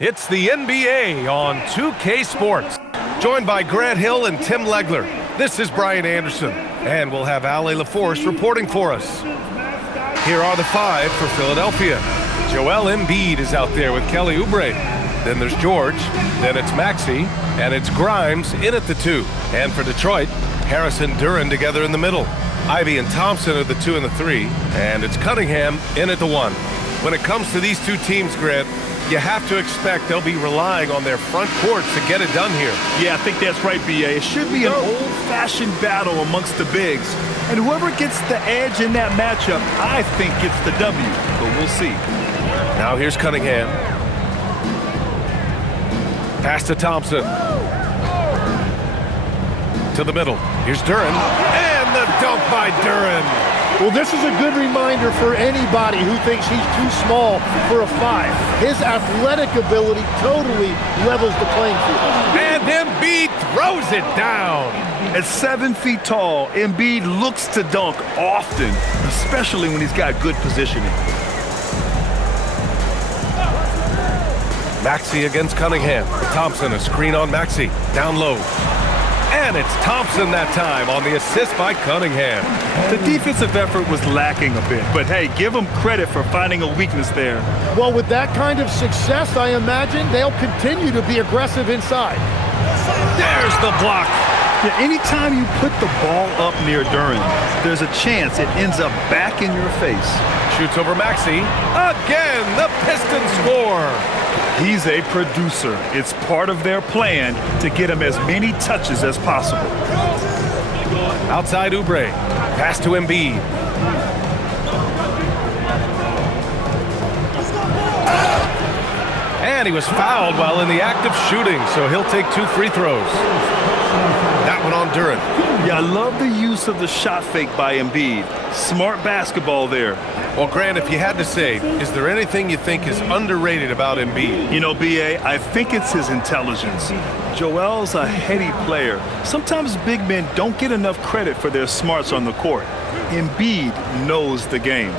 It's the NBA on 2K Sports. Joined by Grant Hill and Tim Legler. This is Brian Anderson, and we'll have Ale LaForce reporting for us. Here are the five for Philadelphia. Joel Embiid is out there with Kelly Oubre. Then there's George, then it's Maxey, and it's Grimes in at the 2. And for Detroit, Harris and Duren together in the middle. Ivy and Thompson are the 2 and the 3, and it's Cunningham in at the 1. When it comes to these two teams, Grant, you have to expect they'll be relying on their front courts to get it done here. Yeah, I think that's right, B.A. It should be an old-fashioned battle amongst the bigs. And whoever gets the edge in that matchup, I think gets the W. But we'll see. Now here's Cunningham. Pass to Thompson. To the middle. Here's Duren. And the dunk by Duren. Well, this is a good reminder for anybody who thinks he's too small for a 5. His athletic ability totally levels the playing field. And Embiid throws it down. At 7 feet tall, Embiid looks to dunk often, especially when he's got good positioning. Maxey against Cunningham. Thompson, a screen on Maxey. Down low. And it's Thompson that time on the assist by Cunningham. The defensive effort was lacking a bit, but hey, give them credit for finding a weakness there. Well, with that kind of success, I imagine they'll continue to be aggressive inside. There's the block. Yeah, anytime you put the ball up near Duren, there's a chance it ends up back in your face. Shoots over Maxey. Again, the Pistons score. He's a producer. It's part of their plan to get him as many touches as possible. Outside Oubre. Pass to Embiid. And he was fouled while in the act of shooting, so he'll take 2 free throws. That one on Duren. Yeah, I love the use of the shot fake by Embiid. Smart basketball there. Well, Grant, if you had to say, is there anything you think is underrated about Embiid? You know, B.A., I think it's his intelligence. Joel's a heady player. Sometimes big men don't get enough credit for their smarts on the court. Embiid knows the game.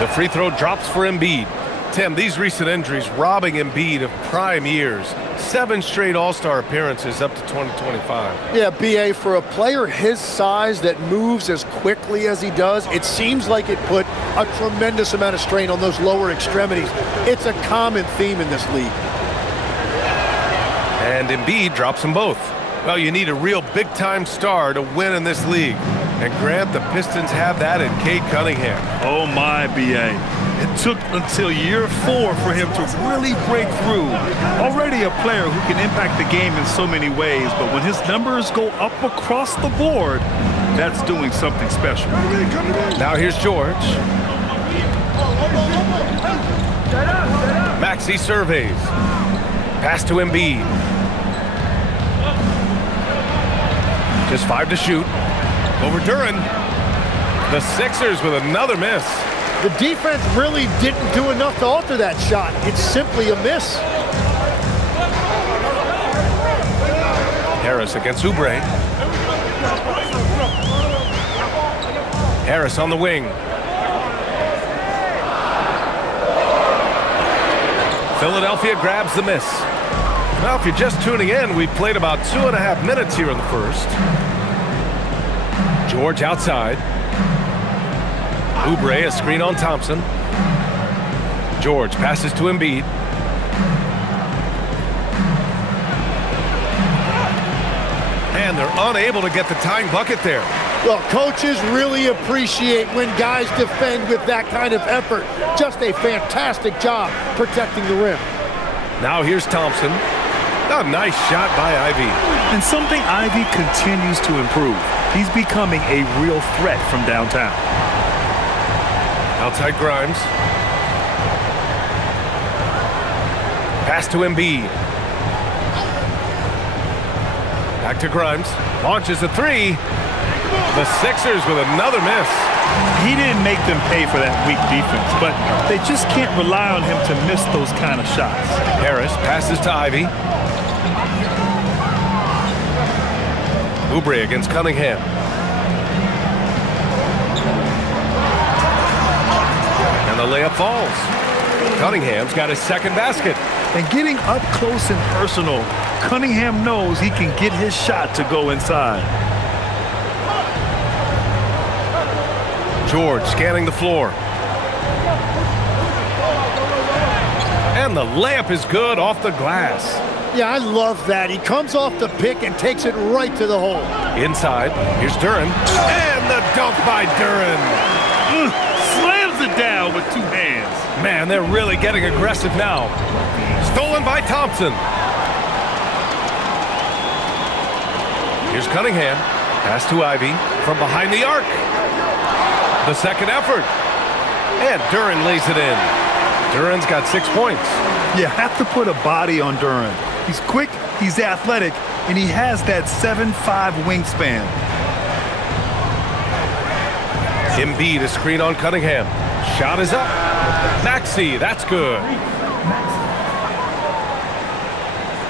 The free throw drops for Embiid. Tim, these recent injuries robbing Embiid of prime years. 7 straight All-Star appearances up to 2025. Yeah, B.A., for a player his size that moves as quickly as he does, it seems like it put a tremendous amount of strain on those lower extremities. It's a common theme in this league. And Embiid drops them both. Well, you need a real big-time star to win in this league. And Grant, the Pistons have that in Cade Cunningham. Oh my, B.A. It took until year 4 for him to really break through. Already a player who can impact the game in so many ways, but when his numbers go up across the board, that's doing something special. Now here's George. Maxey surveys. Pass to Embiid. Just 5 to shoot. Over Duren. The Sixers with another miss. The defense really didn't do enough to alter that shot. It's simply a miss. Harris against Oubre. Harris on the wing. Philadelphia grabs the miss. Well, if you're just tuning in, we've played about 2.5 minutes here in the first. George outside. Oubre, a screen on Thompson. George passes to Embiid. And they're unable to get the tying bucket there. Well, coaches really appreciate when guys defend with that kind of effort. Just a fantastic job protecting the rim. Now here's Thompson. A nice shot by Ivy. And something Ivy continues to improve. He's becoming a real threat from downtown. Outside Grimes. Pass to Embiid. Back to Grimes. Launches a 3. The Sixers with another miss. He didn't make them pay for that weak defense, but they just can't rely on him to miss those kind of shots. Harris passes to Ivy. Oubre against Cunningham. And the layup falls. Cunningham's got his second basket. And getting up close and personal, Cunningham knows he can get his shot to go inside. George scanning the floor. And the layup is good off the glass. Yeah, I love that. He comes off the pick and takes it right to the hole. Inside, here's Duren. And the dunk by Duren. Slams it down with two hands. Man, they're really getting aggressive now. Stolen by Thompson. Here's Cunningham. Pass to Ivy from behind the arc. The second effort. And Duren lays it in. Duren's got 6 points. You have to put a body on Duren. He's quick, he's athletic, and he has that 7'5" wingspan. Embiid, a screen on Cunningham. Shot is up. Maxey, that's good.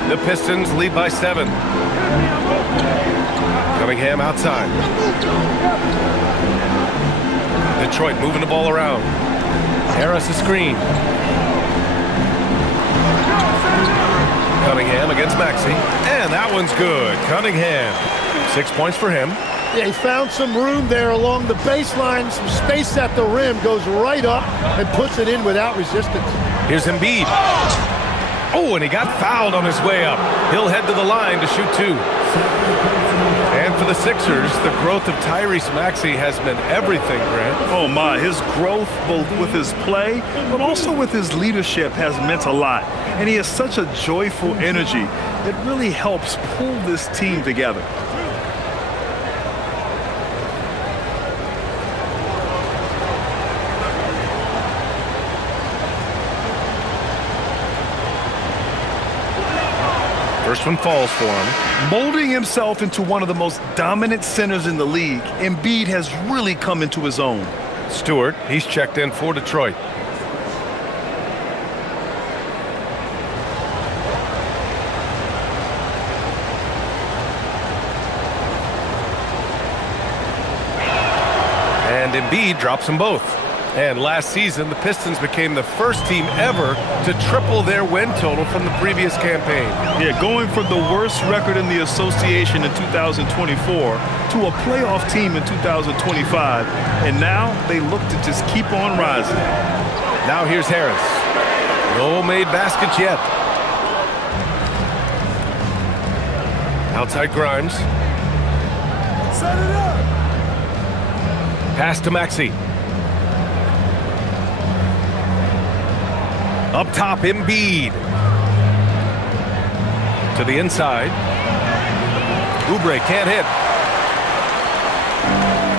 The Pistons lead by 7. Cunningham outside. Detroit moving the ball around. Harris a screen. Cunningham against Maxey. And that one's good. Cunningham. 6 points for him. Yeah, he found some room there along the baseline, some space at the rim, goes right up and puts it in without resistance. Here's Embiid. Oh, and he got fouled on his way up. He'll head to the line to shoot 2. And for the Sixers, the growth of Tyrese Maxey has meant everything, Grant. Oh my, his growth both with his play, but also with his leadership has meant a lot. And he has such a joyful energy. It really helps pull this team together. First one falls for him. Molding himself into one of the most dominant centers in the league, Embiid has really come into his own. Stewart, he's checked in for Detroit. And Embiid drops them both. And last season, the Pistons became the first team ever to triple their win total from the previous campaign. Yeah, going from the worst record in the association in 2024 to a playoff team in 2025. And now they look to just keep on rising. Now here's Harris. No made baskets yet. Outside Grimes. Set it up. Pass to Maxey. Up top, Embiid. To the inside. Oubre can't hit.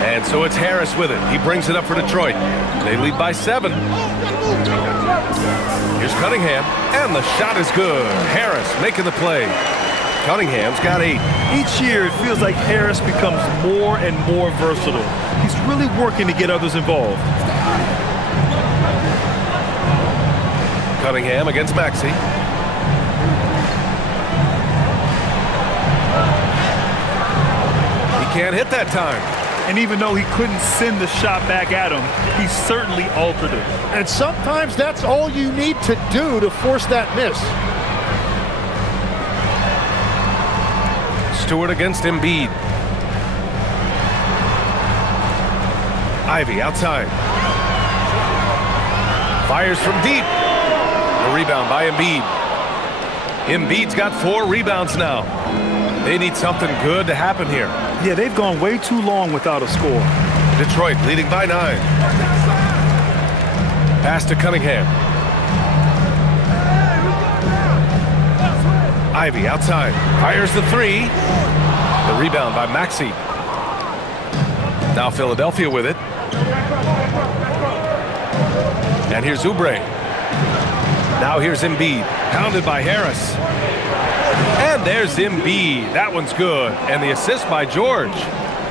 And so it's Harris with it. He brings it up for Detroit. They lead by 7. Here's Cunningham. And the shot is good. Harris making the play. Cunningham's got 8. Each year, it feels like Harris becomes more and more versatile. He's really working to get others involved. Cunningham against Maxey. He can't hit that time. And even though he couldn't send the shot back at him, he certainly altered it. And sometimes that's all you need to do to force that miss. Stewart against Embiid. Ivy outside. Fires from deep. The rebound by Embiid. Embiid's got 4 rebounds now. They need something good to happen here. Yeah, they've gone way too long without a score. Detroit leading by 9. Pass to Cunningham. Ivy outside. Fires the 3. The rebound by Maxey. Now Philadelphia with it. And here's Oubre. Now here's Embiid. Pounded by Harris. And there's Embiid. That one's good. And the assist by George.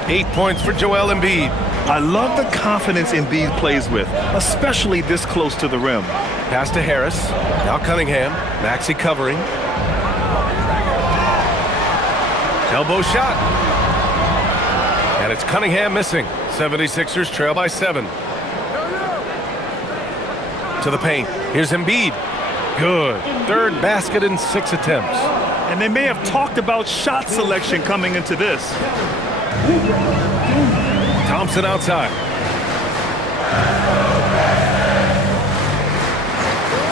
8 points for Joel Embiid. I love the confidence Embiid plays with, especially this close to the rim. Pass to Harris. Now Cunningham. Maxey covering. Elbow shot. And it's Cunningham missing. 76ers trail by 7. To the paint. Here's Embiid. Good. Third basket in 6 attempts. And they may have talked about shot selection coming into this. Thompson outside.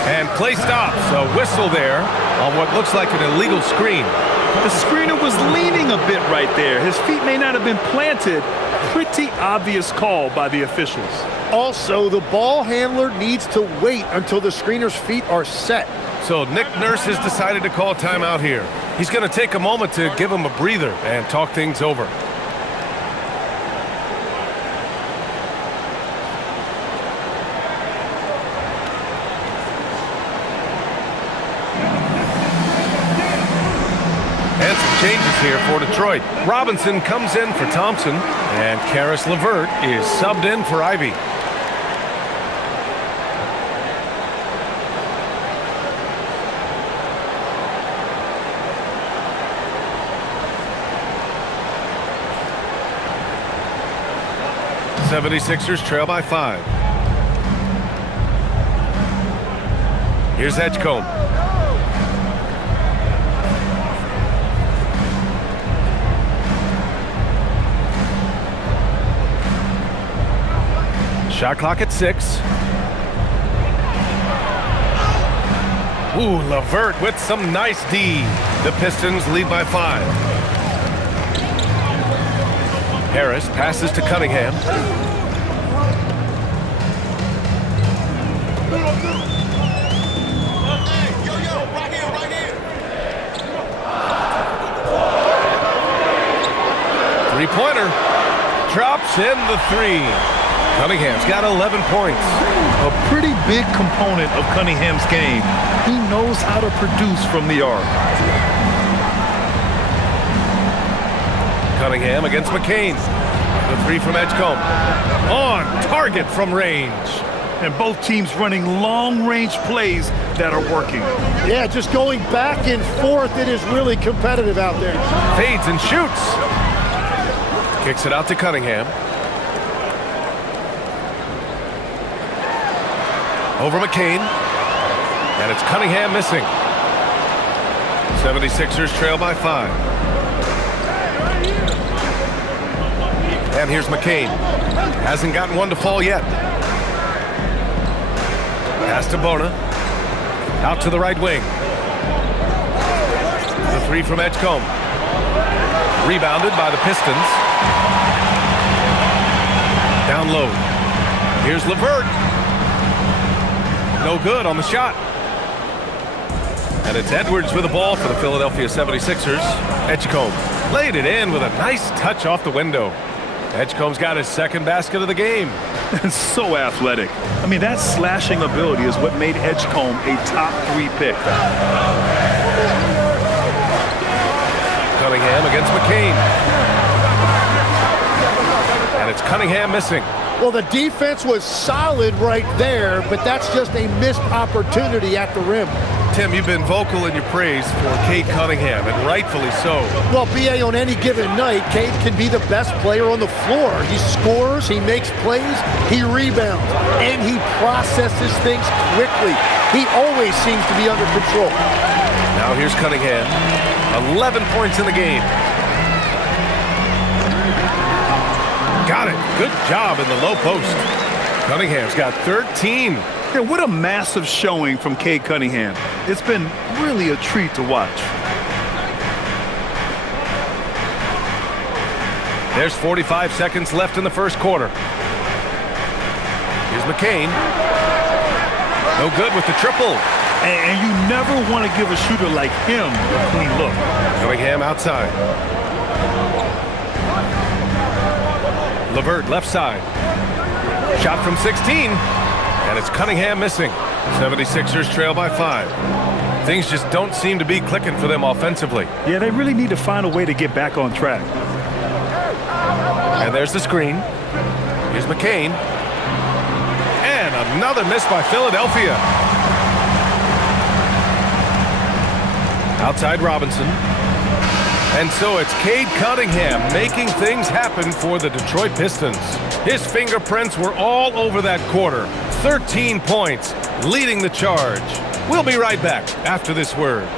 And play stops. A whistle there on what looks like an illegal screen. The screener was leaning a bit right there. His feet may not have been planted. Pretty obvious call by the officials. Also, the ball handler needs to wait until the screener's feet are set. So Nick Nurse has decided to call timeout here. He's going to take a moment to give him a breather and talk things over. And some changes here for Detroit. Robinson comes in for Thompson, and Karis LeVert is subbed in for Ivy. The 76ers trail by 5. Here's Edgecombe. Shot clock at 6. Ooh, LeVert with some nice D. The Pistons lead by 5. Harris passes to Cunningham. Three-pointer. Drops in the 3. Cunningham's got 11 points. A pretty big component of Cunningham's game. He knows how to produce from the arc. Cunningham against McCain. The 3 from Edgecombe. On target from range. And both teams running long-range plays that are working. Yeah, just going back and forth. It is really competitive out there. Fades and shoots. Kicks it out to Cunningham. Over McCain. And it's Cunningham missing. 76ers trail by 5. And here's McCain. Hasn't gotten one to fall yet. Pass to Bona. Out to the right wing. The 3 from Edgecombe. Rebounded by the Pistons. Down low. Here's LeVert. No good on the shot. And it's Edwards with the ball for the Philadelphia 76ers. Edgecombe laid it in with a nice touch off the window. Edgecombe's got his second basket of the game. So athletic. I mean, that slashing ability is what made Edgecombe a top 3 pick. Cunningham against McCain. And it's Cunningham missing. Well, the defense was solid right there, but that's just a missed opportunity at the rim. Tim, you've been vocal in your praise for Cade Cunningham, and rightfully so. Well, BA, on any given night, Cade can be the best player on the floor. He scores, he makes plays, he rebounds, and he processes things quickly. He always seems to be under control. Now here's Cunningham. 11 points in the game. Got it. Good job in the low post. Cunningham's got 13. Yeah, what a massive showing from Cade Cunningham. It's been really a treat to watch. There's 45 seconds left in the first quarter. Here's McCain. No good with the triple. And you never want to give a shooter like him a clean look. Cunningham outside. LeVert left side. Shot from 16. And it's Cunningham missing. 76ers trail by 5. Things just don't seem to be clicking for them offensively. Yeah, they really need to find a way to get back on track. And there's the screen. Here's McCain. And another miss by Philadelphia. Outside Robinson. And so it's Cade Cunningham making things happen for the Detroit Pistons. His fingerprints were all over that quarter. 13 points, leading the charge. We'll be right back after this word.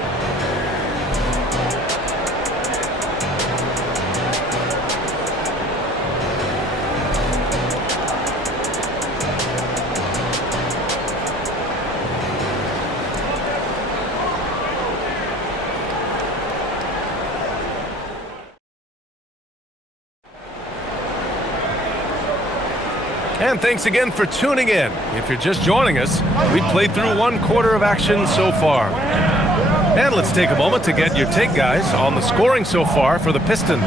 And thanks again for tuning in. If you're just joining us, we played through one quarter of action so far. And let's take a moment to get your take, guys, on the scoring so far for the Pistons.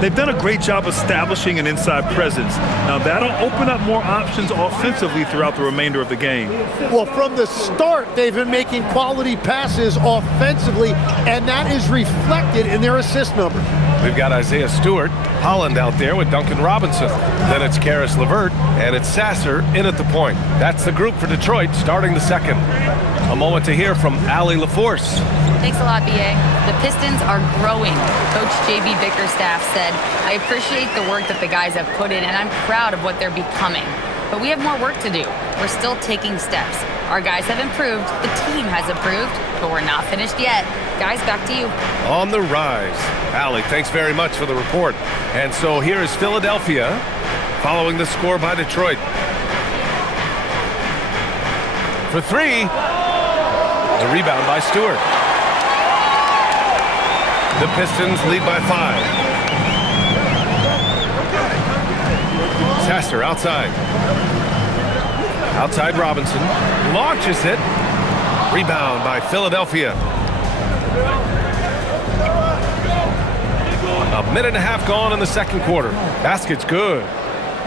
They've done a great job establishing an inside presence. Now that'll open up more options offensively throughout the remainder of the game. Well, from the start, they've been making quality passes offensively, and that is reflected in their assist number. We've got Isaiah Stewart, Holland out there with Duncan Robinson. Then it's Karis LeVert, and it's Sasser in at the point. That's the group for Detroit starting the second. A moment to hear from Allie LaForce. Thanks a lot, BA. The Pistons are growing. Coach J.B. Bickerstaff said, I appreciate the work that the guys have put in, and I'm proud of what they're becoming. But we have more work to do. We're still taking steps. Our guys have improved, the team has improved, but we're not finished yet. Guys, back to you. On the rise. Allie, thanks very much for the report. And so here is Philadelphia following the score by Detroit. For three, the rebound by Stewart. The Pistons lead by 5. Sasser outside. Outside Robinson. Launches it. Rebound by Philadelphia. A minute and a half gone in the second quarter. Basket's good.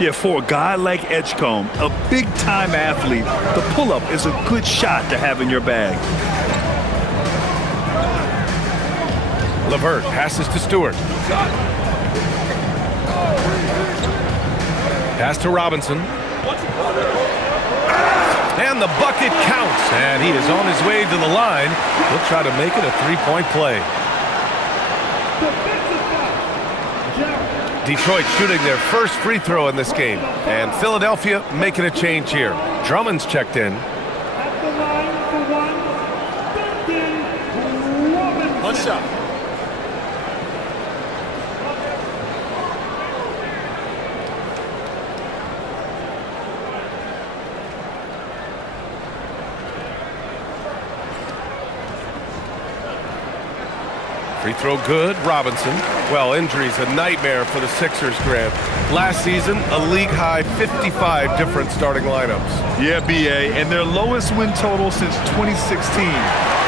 Yeah, for a guy like Edgecombe, a big-time athlete, the pull-up is a good shot to have in your bag. LeVert passes to Stewart. Pass to Robinson. And the bucket counts. And he is on his way to the line. He'll try to make it a three-point play. Detroit shooting their first free throw in this game. And Philadelphia making a change here. Drummond's checked in. At the line for 1, One shot. Free throw good, Robinson. Well, injuries a nightmare for the Sixers, Grant. Last season, a league-high 55 different starting lineups. Yeah, BA, and their lowest win total since 2016.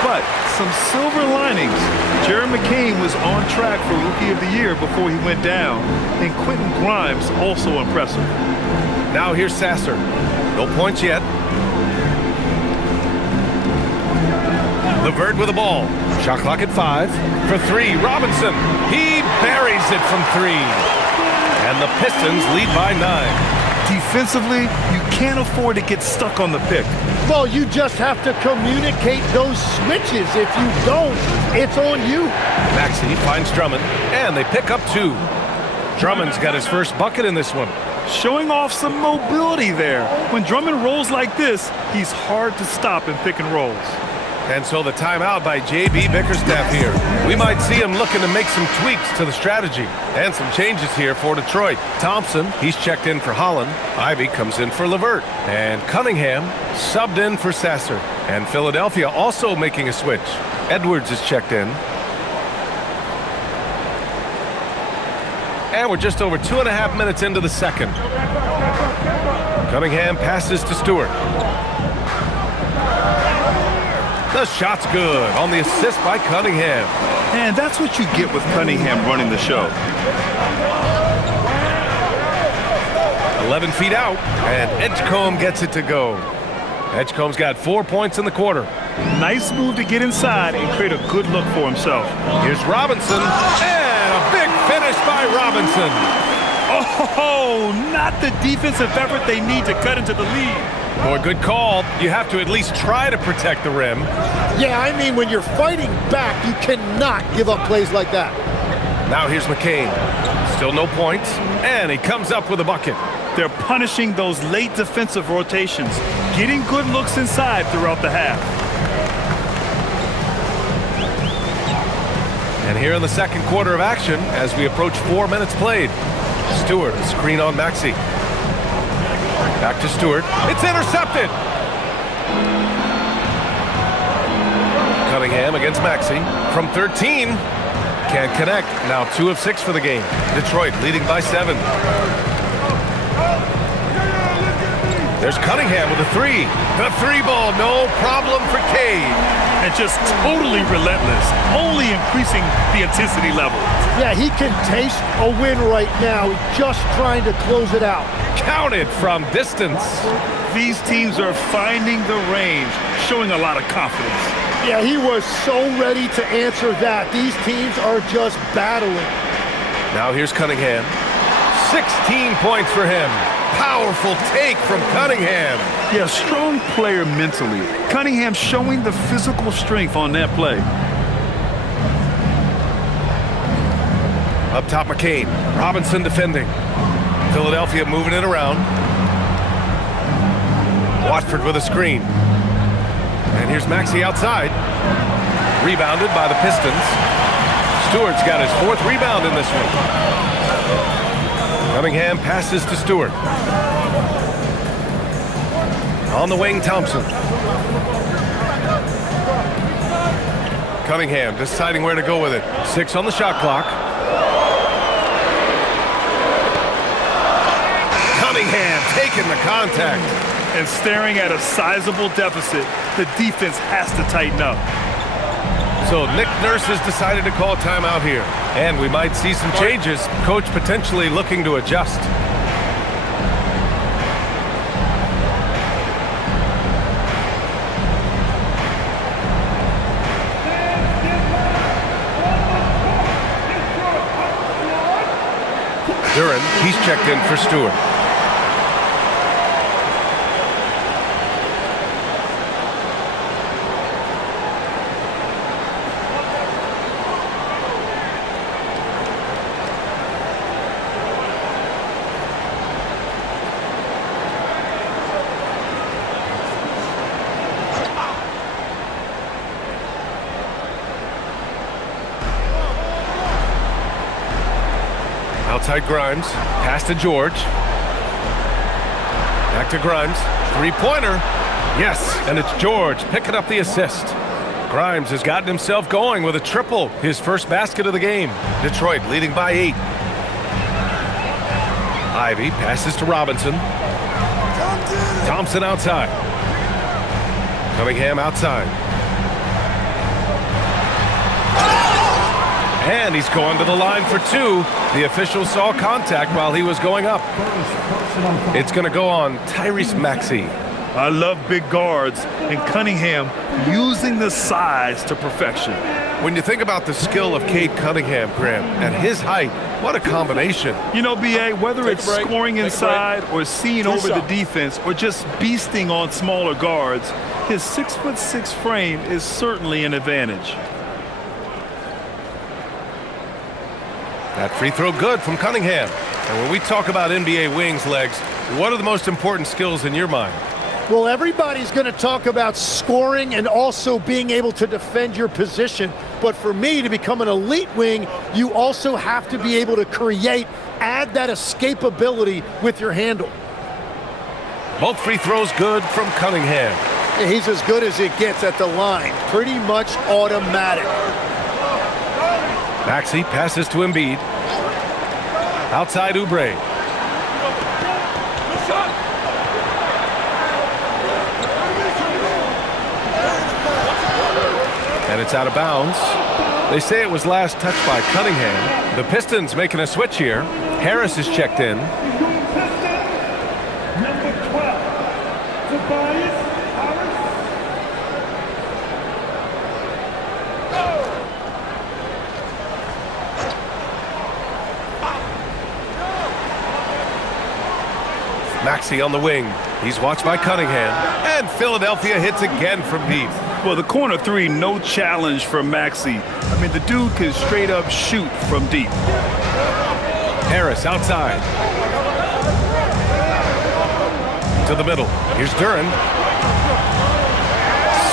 But some silver linings. Jerry McCain was on track for Rookie of the Year before he went down, and Quentin Grimes also impressive. Now here's Sasser. No points yet. LeVert with the ball. Shot clock at 5. For 3, Robinson. He buries it from 3. And the Pistons lead by 9. Defensively, you can't afford to get stuck on the pick. Well, you just have to communicate those switches. If you don't, it's on you. Maxey finds Drummond, and they pick up 2. Drummond's got his first bucket in this one. Showing off some mobility there. When Drummond rolls like this, he's hard to stop in pick and rolls. And so the timeout by J.B. Bickerstaff here. We might see him looking to make some tweaks to the strategy. And some changes here for Detroit. Thompson, he's checked in for Holland. Ivy comes in for LeVert. And Cunningham subbed in for Sasser. And Philadelphia also making a switch. Edwards is checked in. And we're just over 2.5 minutes into the second. Cunningham passes to Stewart. The shot's good on the assist by Cunningham. And that's what you get with Cunningham running the show. 11 feet out, and Edgecombe gets it to go. Edgecombe's got 4 points in the quarter. Nice move to get inside and create a good look for himself. Here's Robinson, and a big finish by Robinson. Oh, not the defensive effort they need to cut into the lead. Boy, good call. You have to at least try to protect the rim. Yeah, I mean, when you're fighting back, you cannot give up plays like that. Now here's McCain. Still no points, and he comes up with a bucket. They're punishing those late defensive rotations, getting good looks inside throughout the half. And here in the second quarter of action, as we approach 4 minutes played, Stewart, a screen on Maxey. Back to Stewart. It's intercepted. Cunningham against Maxey from 13. Can't connect. Now 2 of 6 for the game. Detroit leading by 7. There's Cunningham with a 3. The 3 ball, no problem for Cade. And just totally relentless, only increasing the intensity level. Yeah, he can taste a win right now. He's just trying to close it out. Counted from distance. These teams are finding the range, showing a lot of confidence. Yeah, he was so ready to answer that. These teams are just battling. Now here's Cunningham. 16 points for him. Powerful take from Cunningham. Yeah, strong player mentally. Cunningham showing the physical strength on that play. Up top, McCain. Robinson defending. Philadelphia moving it around. Watford with a screen. And here's Maxey outside. Rebounded by the Pistons. Stewart's got his 4th rebound in this one. Cunningham passes to Stewart. On the wing, Thompson. Cunningham deciding where to go with it. 6 on the shot clock. Cunningham taking the contact. And staring at a sizable deficit, the defense has to tighten up. So Nick Nurse has decided to call timeout here. And we might see some changes. Coach potentially looking to adjust. Duran, he's checked in for Stewart. Outside Grimes, pass to George. Back to Grimes, 3-pointer. Yes, and it's George picking up the assist. Grimes has gotten himself going with a triple, his first basket of the game. Detroit leading by 8. Ivy passes to Robinson. Thompson outside. Cunningham outside. And he's going to the line for 2. The official saw contact while he was going up. It's going to go on Tyrese Maxey. I love big guards, and Cunningham using the size to perfection. When you think about the skill of Cade Cunningham, Graham, and his height, what a combination. You know, B.A., whether it's scoring inside or seeing over the defense or just beasting on smaller guards, his 6'6" frame is certainly an advantage. That free throw good from Cunningham. And when we talk about NBA wings, Legs, what are the most important skills in your mind? Well, everybody's going to talk about scoring and also being able to defend your position. But for me, to become an elite wing, you also have to be able to create, add that escapability with your handle. Both free throws good from Cunningham. He's as good as it gets at the line. Pretty much automatic. Maxey passes to Embiid. Outside Oubre. And it's out of bounds. They say it was last touched by Cunningham. The Pistons making a switch here. Harris is checked in. Number 12, Tobias Harris. Maxey on the wing. He's watched by Cunningham. And Philadelphia hits again from deep. Well, the corner three, no challenge for Maxey. I mean, the dude can straight up shoot from deep. Harris outside. To the middle. Here's Duren.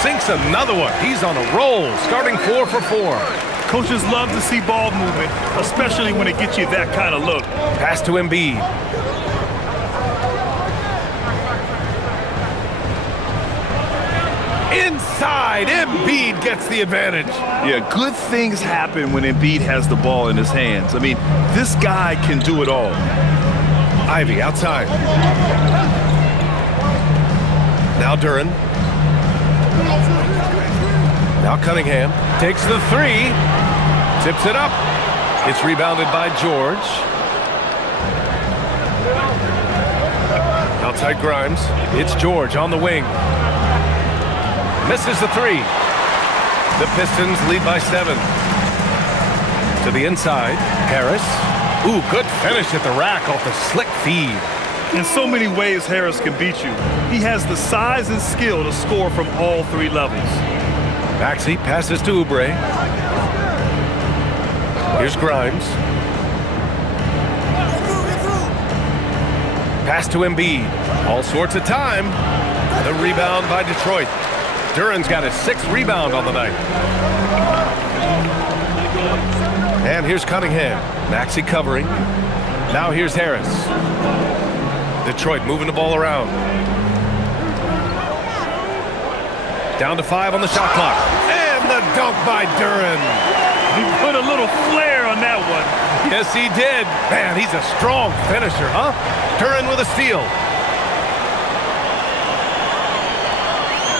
Sinks another one. He's on a roll, starting 4 for 4. Coaches love to see ball movement, especially when it gets you that kind of look. Pass to Embiid. Inside, Embiid gets the advantage. Yeah, good things happen when Embiid has the ball in his hands. I mean, this guy can do it all. Ivy outside. Now Duren. Now Cunningham takes the 3. Tips it up. It's rebounded by George. Outside Grimes. It's George on the wing. Misses the 3. The Pistons lead by 7. To the inside. Harris. Ooh, good finish at the rack off the slick feed. In so many ways, Harris can beat you. He has the size and skill to score from all 3 levels. Maxey passes to Oubre. Here's Grimes. Pass to Embiid. All sorts of time. The rebound by Detroit. Duren's got his 6th rebound on the night. And here's Cunningham. Maxey covering. Now here's Harris. Detroit moving the ball around. Down to 5 on the shot clock. And the dunk by Duren. He put a little flair on that one. Yes, he did. Man, he's a strong finisher, huh? Duren with a steal.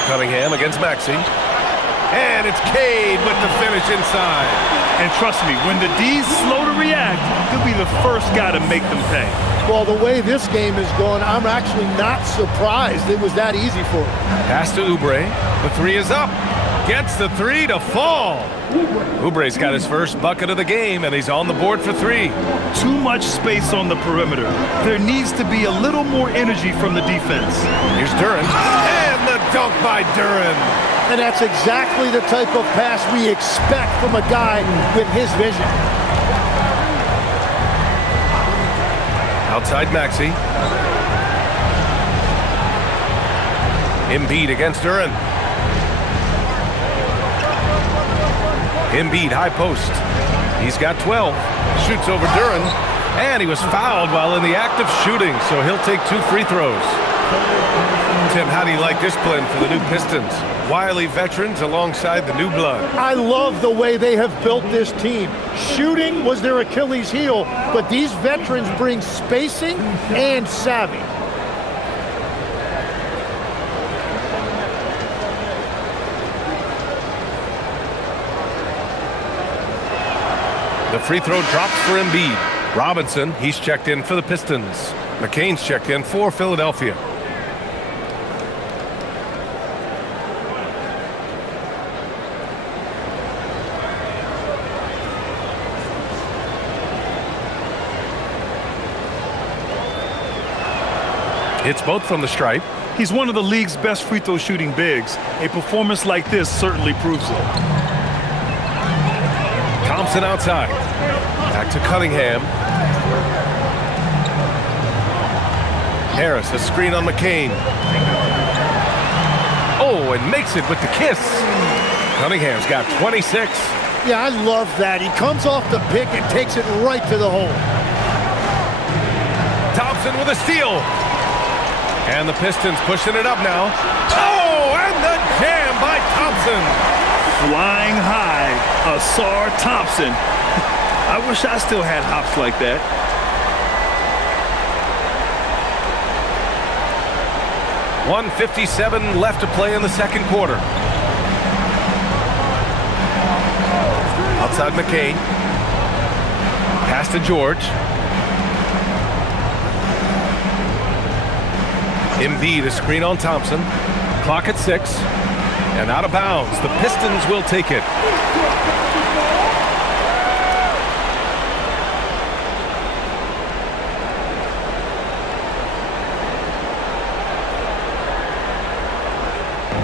Cunningham against Maxey. And it's Cade with the finish inside. And trust me, when the D's slow to react, he'll be the first guy to make them pay. Well, the way this game is going, I'm actually not surprised it was that easy for him. Pass to Oubre. The 3 is up. Gets the 3 to fall. Oubre's got his first bucket of the game, and he's on the board for 3. Too much space on the perimeter. There needs to be a little more energy from the defense. Here's Duren. And the dunk by Duren. And that's exactly the type of pass we expect from a guy with his vision. Outside Maxey. Embiid against Duren. Embiid high post. He's got 12. Shoots over Duren. And he was fouled while in the act of shooting, so he'll take 2 free throws. Tim, how do you like this blend for the new Pistons? Wily veterans alongside the new blood. I love the way they have built this team. Shooting was their Achilles heel, but these veterans bring spacing and savvy. The free throw drops for Embiid. Robinson, he's checked in for the Pistons. McCain's checked in for Philadelphia. Hits both from the stripe. He's one of the league's best free throw shooting bigs. A performance like this certainly proves it. Thompson outside. Back to Cunningham. Harris, a screen on McCain. Oh, and makes it with the kiss. Cunningham's got 26. Yeah, I love that. He comes off the pick and takes it right to the hole. Thompson with a steal. And the Pistons pushing it up now. Oh, and the jam by Thompson. Flying high, Asar Thompson. I wish I still had hops like that. .157 left to play in the second quarter. Outside McCain. Pass to George. Embiid, a screen on Thompson. Clock at 6. And out of bounds. The Pistons will take it.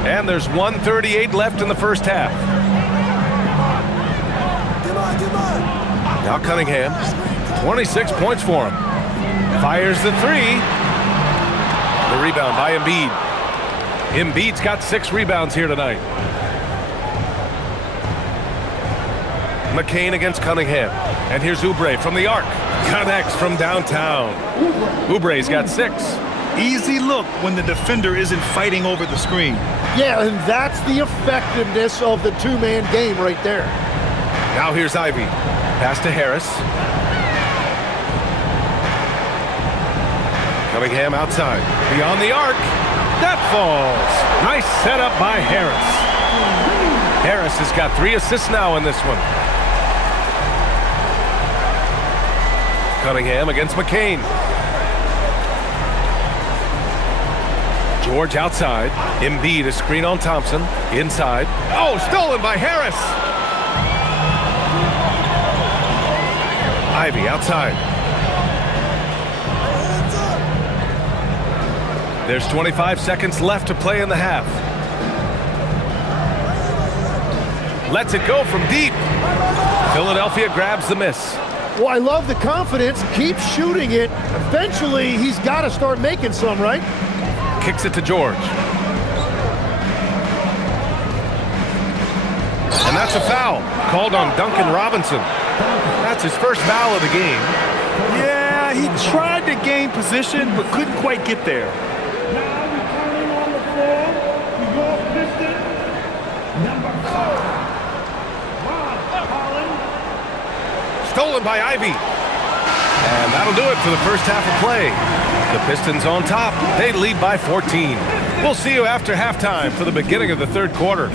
And there's 1:38 left in the first half. Now Cunningham, 26 points for him. Fires the three. The rebound by Embiid. Embiid's got 6 rebounds here tonight. McCain against Cunningham. And here's Oubre from the arc. Connects from downtown. Oubre's got 6. Easy look when the defender isn't fighting over the screen. Yeah, and that's the effectiveness of the two-man game right there. Now here's Ivy. Pass to Harris. Cunningham outside. Beyond the arc. That falls. Nice setup by Harris. Harris has got 3 assists now in this one. Cunningham against McCain. George outside. Embiid, a screen on Thompson. Inside. Oh, stolen by Harris. Ivy outside. There's 25 seconds left to play in the half. Lets it go from deep. Philadelphia grabs the miss. Well, I love the confidence. Keep shooting it. Eventually, he's got to start making some, right? Kicks it to George. And that's a foul. Called on Duncan Robinson. That's his first foul of the game. Yeah, he tried to gain position, but couldn't quite get there. Now returning on the floor to your Pistons, number 4, Ron Collins. Stolen by Ivy. And that'll do it for the first half of play. The Pistons on top. They lead by 14. We'll see you after halftime for the beginning of the third quarter.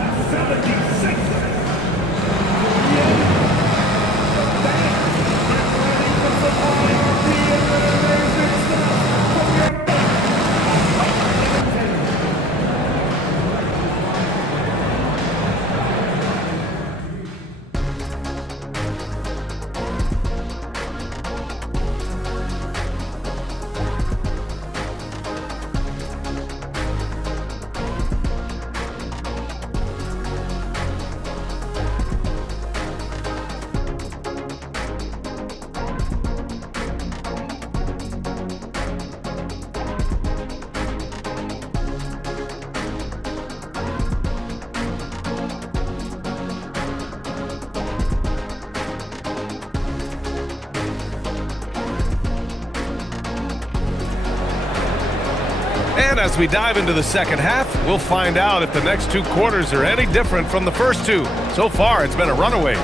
And as we dive into the second half, we'll find out if the next 2 quarters are any different from the first 2. So far, it's been a runaway.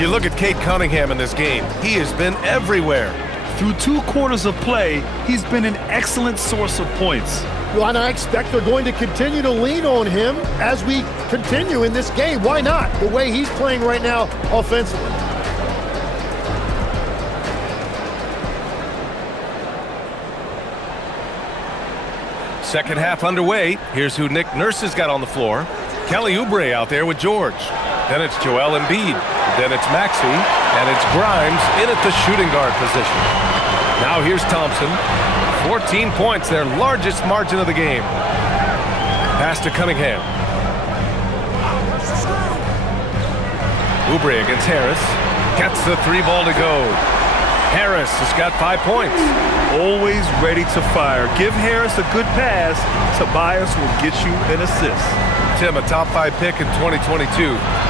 You look at Cade Cunningham in this game. He has been everywhere. Through 2 quarters of play, he's been an excellent source of points. Well, and I expect they're going to continue to lean on him as we continue in this game. Why not? The way he's playing right now offensively. Second half underway. Here's who Nick Nurse has got on the floor. Kelly Oubre out there with George. Then it's Joel Embiid. Then it's Maxey. And it's Grimes in at the shooting guard position. Now here's Thompson. 14 points, their largest margin of the game. Pass to Cunningham. Oubre against Harris. Gets the 3 ball to go. Harris has got 5 points. Always ready to fire. Give Harris a good pass. Tobias will get you an assist. Tim, a top 5 pick in 2022.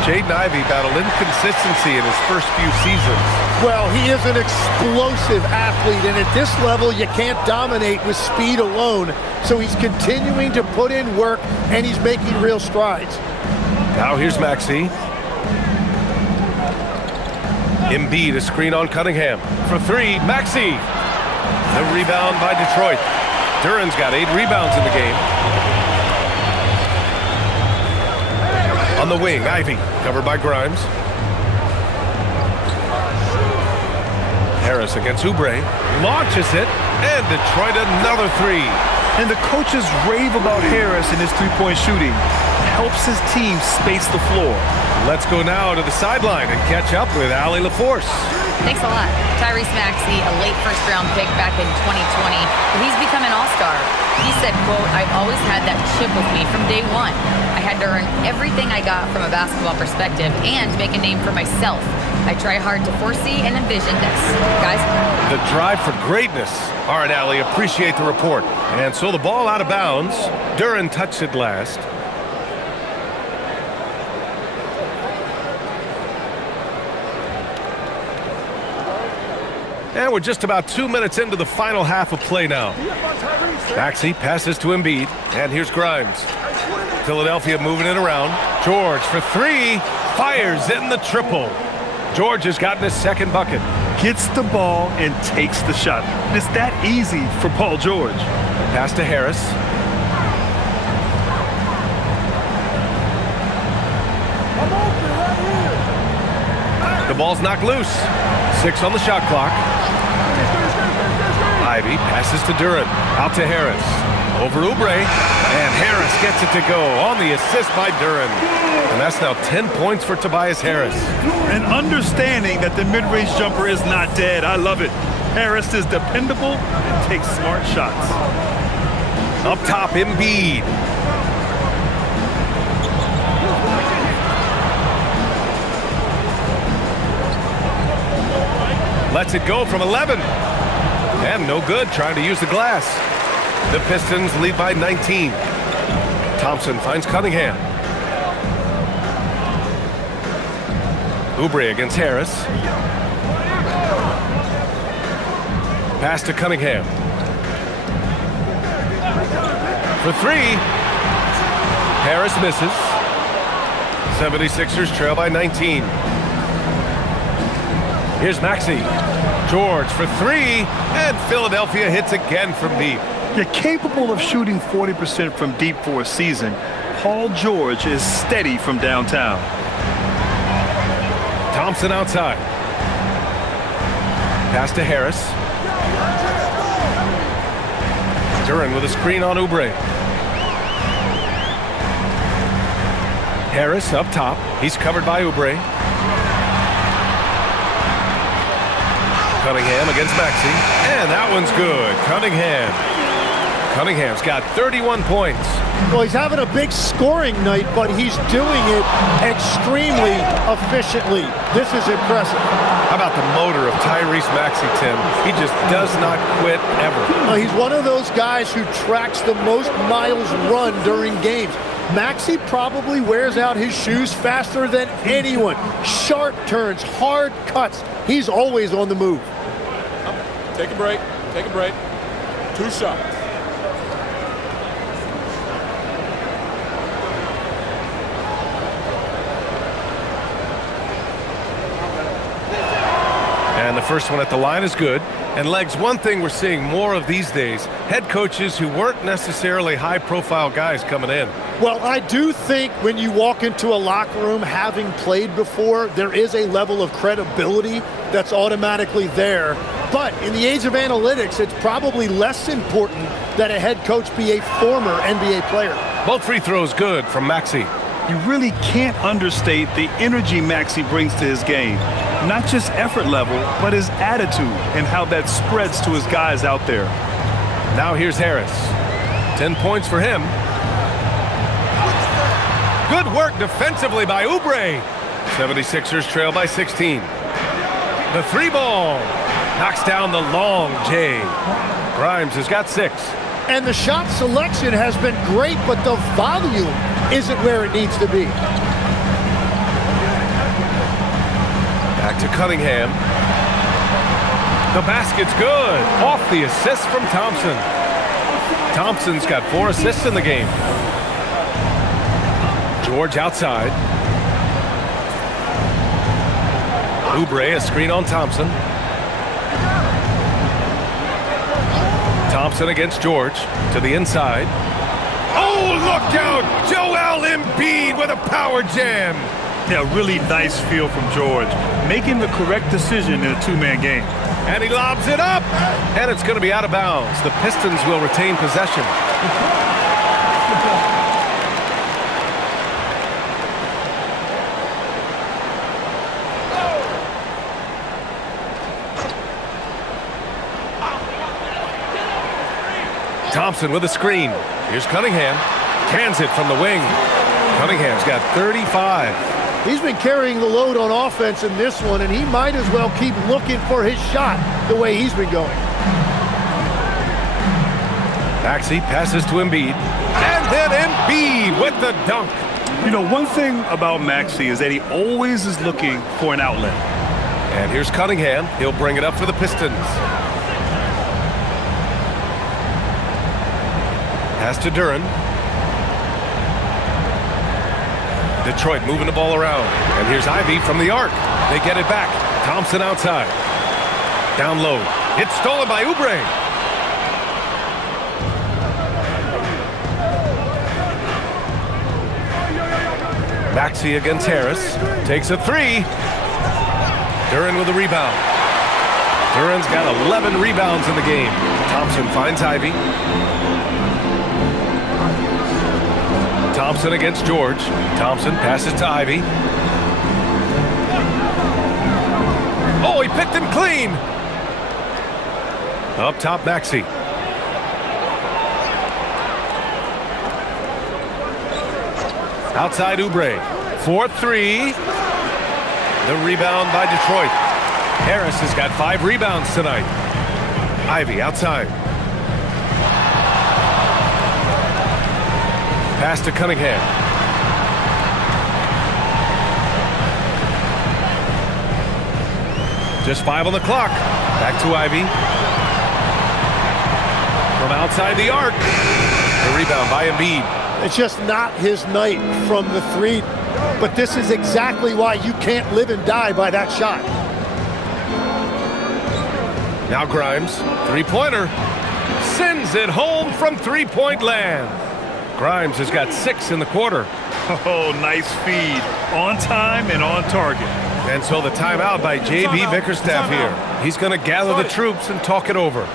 Jaden Ivey battled inconsistency in his first few seasons. Well, he is an explosive athlete, and at this level, you can't dominate with speed alone. So he's continuing to put in work, and he's making real strides. Now here's Maxey. Embiid, a screen on Cunningham. For 3, Maxey. The rebound by Detroit. Duran's got 8 rebounds in the game. On the wing, Ivy, covered by Grimes. Harris against Oubre. Launches it, and Detroit another 3. And the coaches rave about Harris and his three-point shooting. Helps his team space the floor. Let's go now to the sideline and catch up with Allie LaForce. Thanks a lot. Tyrese Maxey, a late first-round pick back in 2020, but he's become an all-star. He said, quote, "I've always had that chip with me from day one. I had to earn everything I got from a basketball perspective and make a name for myself. I try hard to foresee and envision this. Guys? The drive for greatness. All right, Allie, appreciate the report. And so the ball out of bounds. Duren touched it last. And we're just about 2 minutes into the final half of play now. Maxey passes to Embiid, and here's Grimes. Philadelphia moving it around. George for three, fires in the triple. George has gotten his second bucket. Gets the ball and takes the shot. It's that easy for Paul George. Pass to Harris. The ball's knocked loose. 6 on the shot clock. Ivy passes to Duren. Out to Harris. Over Oubre. And Harris gets it to go on the assist by Duren. And that's now 10 points for Tobias Harris. And understanding that the mid-range jumper is not dead. I love it. Harris is dependable and takes smart shots. Up top, Embiid. Lets it go from 11. And no good, trying to use the glass. The Pistons lead by 19. Thompson finds Cunningham. Oubre against Harris. Pass to Cunningham. For three. Harris misses. 76ers trail by 19. Here's Maxey. George for three, and Philadelphia hits again from deep. You're capable of shooting 40% from deep for a season. Paul George is steady from downtown. Thompson outside. Pass to Harris. Duren with a screen on Oubre. Harris up top. He's covered by Oubre. Cunningham against Maxey. And that one's good. Cunningham's got 31 points. Well, he's having a big scoring night, but he's doing it extremely efficiently. This is impressive. How about the motor of Tyrese Maxey, Tim? He just does not quit ever. Well, he's one of those guys who tracks the most miles run during games. Maxey probably wears out his shoes faster than anyone. Sharp turns, hard cuts. He's always on the move. Take a break. Take a break. 2 shots. And the first one at the line is good. And Legs, one thing we're seeing more of these days, head coaches who weren't necessarily high-profile guys coming in. Well, I do think when you walk into a locker room having played before, there is a level of credibility that's automatically there. But in the age of analytics, it's probably less important that a head coach be a former NBA player. Both free throws good from Maxey. You really can't understate the energy Maxey brings to his game. Not just effort level, but his attitude and how that spreads to his guys out there. Now here's Harris. 10 points for him. Good work defensively by Oubre. 76ers trail by 16. The 3-ball. Knocks down the long J. Grimes has got 6. And the shot selection has been great, but the volume isn't where it needs to be. Back to Cunningham. The basket's good. Off the assist from Thompson. Thompson's got 4 assists in the game. George outside. Oubre, a screen on Thompson. Thompson against George to the inside. Oh, look out! Joel Embiid with a power jam. Yeah, really nice feel from George, making the correct decision in a 2-man game. And he lobs it up, and it's going to be out of bounds. The Pistons will retain possession. Thompson with a screen. Here's Cunningham. Cans it from the wing. Cunningham's got 35. He's been carrying the load on offense in this one, and he might as well keep looking for his shot the way he's been going. Maxey passes to Embiid. And then Embiid with the dunk. You know, one thing about Maxey is that he always is looking for an outlet. And here's Cunningham. He'll bring it up for the Pistons. Pass to Duren. Detroit moving the ball around. And here's Ivy from the arc. They get it back. Thompson outside. Down low. It's stolen by Oubre. Maxey against Harris. Takes a three. Duren with a rebound. Duren's got 11 rebounds in the game. Thompson finds Ivy. Thompson against George. Thompson passes to Ivy. Oh, he picked him clean. Up top, Maxey. Outside Oubre. 4-3. The rebound by Detroit. Harris has got 5 rebounds tonight. Ivy outside. Pass to Cunningham. Just 5 on the clock. Back to Ivy. From outside the arc. The rebound by Embiid. It's just not his night from the three, but this is exactly why you can't live and die by that shot. Now Grimes, three-pointer. Sends it home from three-point land. Grimes has got 6 in the quarter. Oh, nice feed. On time and on target. And so the timeout by J.B. Bickerstaff here. He's going to gather the troops and talk it over.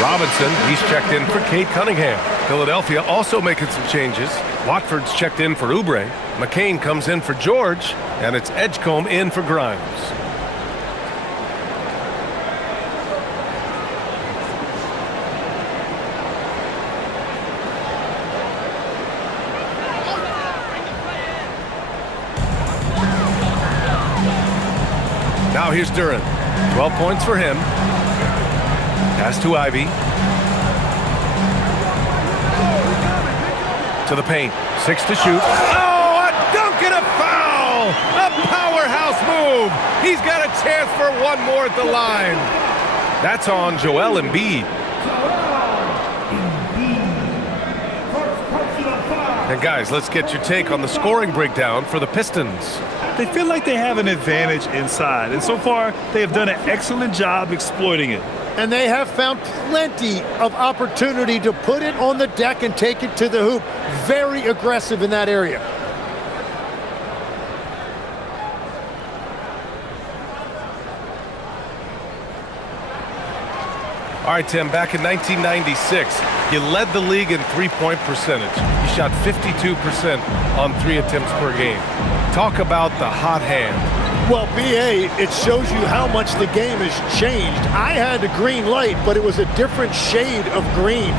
Robinson, he's checked in for Kate Cunningham. Philadelphia also making some changes. Watford's checked in for Oubre. McCain comes in for George, and it's Edgecombe in for Grimes. Now here's Duren. 12 points for him. Pass to Ivy. To the paint. 6 to shoot. Oh, a dunk and a foul! A powerhouse move! He's got a chance for one more at the line. That's on Joel Embiid. And guys, let's get your take on the scoring breakdown for the Pistons. They feel like they have an advantage inside, and so far they have done an excellent job exploiting it. And they have found plenty of opportunity to put it on the deck and take it to the hoop. Very aggressive in that area. All right, Tim, back in 1996, you led the league in three-point percentage. You shot 52% on 3 attempts per game. Talk about the hot hand. Well, B.A., it shows you how much the game has changed. I had a green light, but it was a different shade of green.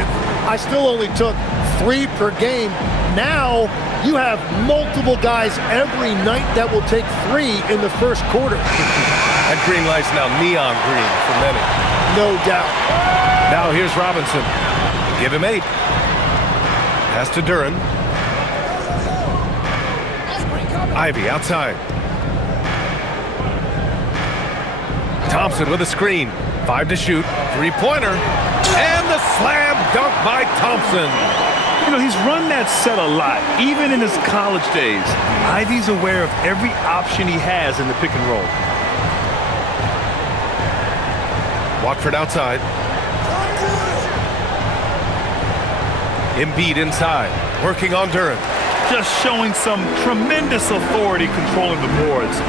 I still only took 3 per game. Now, you have multiple guys every night that will take 3 in the first quarter. That green light's now neon green for many. No doubt. Now here's Robinson. Give him 8. Pass to Duren. Ivy outside. Thompson with a screen. 5 to shoot. 3-pointer. And the slam dunk by Thompson. You know, he's run that set a lot, even in his college days. Ivy's aware of every option he has in the pick and roll. Watford outside. Embiid inside. Working on Duren. Just showing some tremendous authority controlling the boards.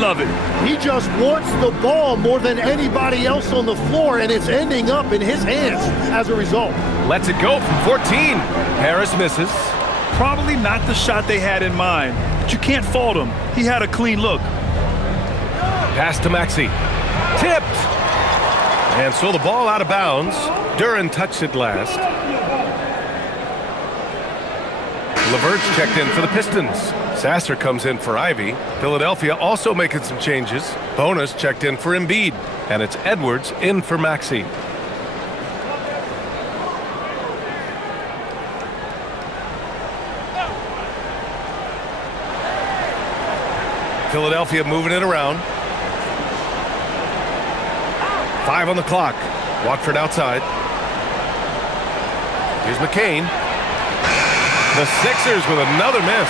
Love it. He just wants the ball more than anybody else on the floor, and it's ending up in his hands as a result. Lets it go from 14. Harris misses. Probably not the shot they had in mind, but you can't fault him. He had a clean look. Pass to Maxey. Tipped. And so the ball out of bounds. Duren touched it last. LeVert's checked in for the Pistons. Sasser comes in for Ivy. Philadelphia also making some changes. Bonus checked in for Embiid. And it's Edwards in for Maxey. Philadelphia moving it around. 5 on the clock. Watford outside. Here's McCain. The Sixers with another miss.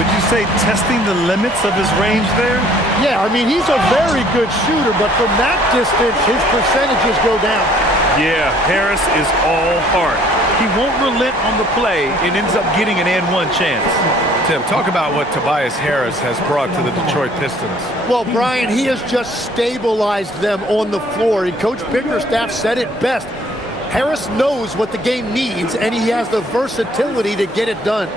Would you say testing the limits of his range there? Yeah, I mean, he's a very good shooter, but from that distance, his percentages go down. Yeah, Harris is all heart. He won't relent on the play and ends up getting an and-one chance. Tim, talk about what Tobias Harris has brought to the Detroit Pistons. Well, Brian, he has just stabilized them on the floor. And Coach Bickerstaff said it best. Harris knows what the game needs, and he has the versatility to get it done.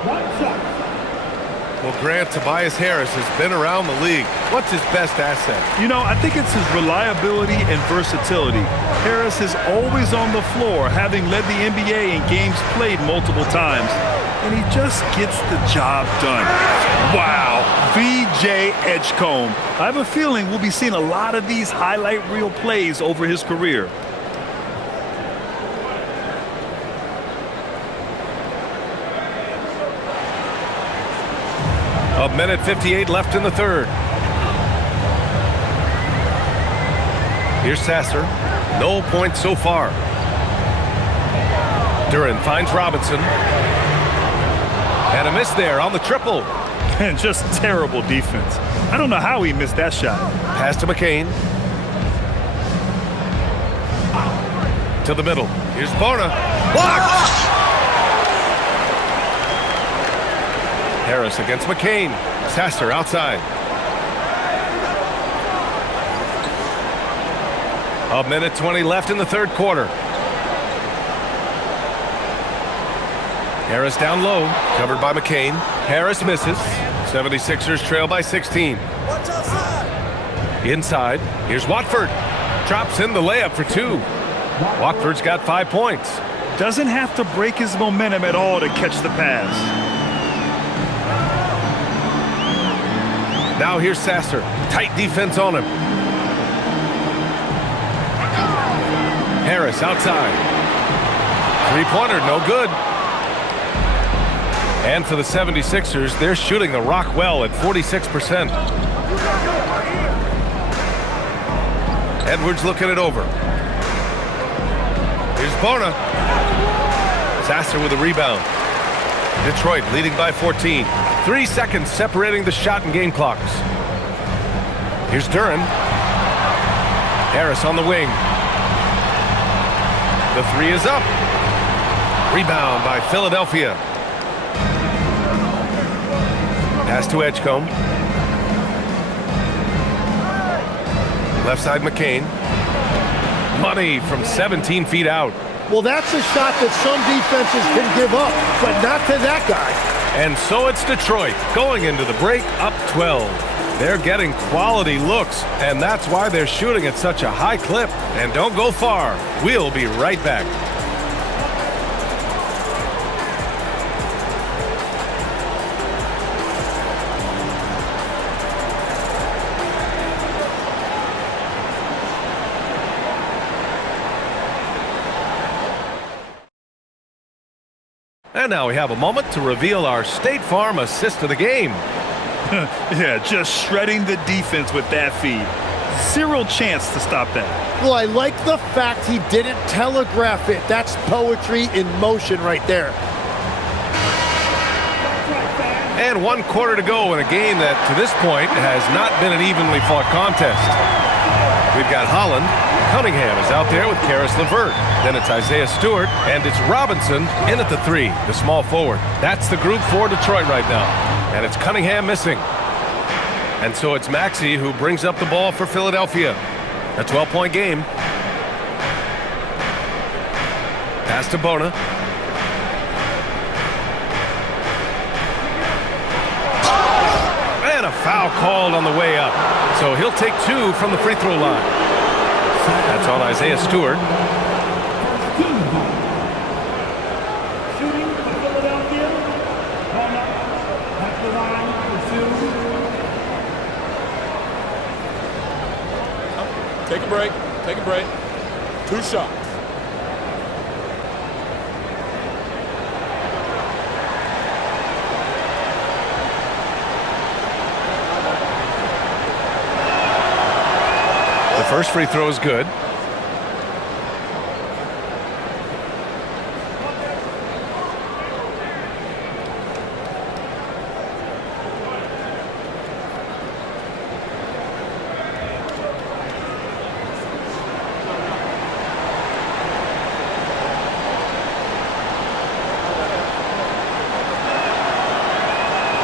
Well, Grant, Tobias Harris has been around the league. What's his best asset? You know, I think it's his reliability and versatility. Harris is always on the floor, having led the NBA in games played multiple times. And he just gets the job done. Wow, VJ Edgecombe. I have a feeling we'll be seeing a lot of these highlight reel plays over his career. A minute 58 left in the third. Here's Sasser. No points so far. Duren finds Robinson. And a miss there on the triple. And just terrible defense. I don't know how he missed that shot. Pass to McCain. To the middle. Here's Bona. Blocked! Harris against McCain. Sasser outside. A minute 20 left in the third quarter. Harris down low, covered by McCain. Harris misses. 76ers trail by 16. Inside, here's Watford. Drops in the layup for 2. Watford's got 5 points. Doesn't have to break his momentum at all to catch the pass. Now here's Sasser. Tight defense on him. Harris outside. Three-pointer, no good. And for the 76ers, they're shooting the rock well at 46%. Edwards looking it over. Here's Bona. Sasser with a rebound. Detroit leading by 14. 3 seconds separating the shot and game clocks. Here's Duren. Harris on the wing. The 3 is up. Rebound by Philadelphia. Pass to Edgecombe. Left side McCain. Money from 17 feet out. Well, that's a shot that some defenses can give up, but not to that guy. And so it's Detroit going into the break up 12. They're getting quality looks, and that's why they're shooting at such a high clip. And don't go far. We'll be right back. And now we have a moment to reveal our State Farm assist of the game. Yeah, just shredding the defense with that feed. Zero chance to stop that. Well, I like the fact he didn't telegraph it. That's poetry in motion right there. And 1 quarter to go in a game that, to this point, has not been an evenly fought contest. We've got Holland. Cunningham is out there with Karis LeVert. Then it's Isaiah Stewart, and it's Robinson in at the 3, the small forward. That's the group for Detroit right now. And it's Cunningham missing. And so it's Maxey who brings up the ball for Philadelphia. A 12-point game. Pass to Bona. Foul called on the way up. So he'll take 2 from the free throw line. That's on Isaiah Stewart. Shooting for Philadelphia. Ball up at the line for 2. Take a break. Take a break. 2 shots. The first free throw is good.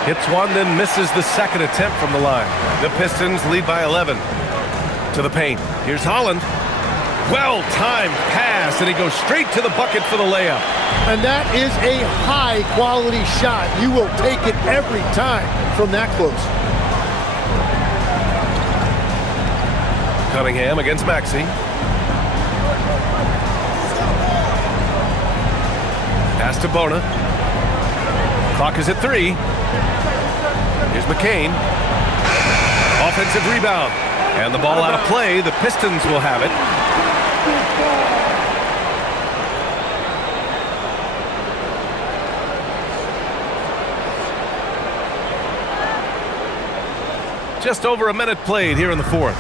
Hits one, then misses the second attempt from the line. The Pistons lead by 11. To the paint. Here's Holland. Well-timed pass, and he goes straight to the bucket for the layup. And that is a high-quality shot. You will take it every time from that close. Cunningham against Maxey. Pass to Bona. Clock is at 3. Here's McCain. Offensive rebound. And the ball out of play. The Pistons will have it. Just over a minute played here in the fourth.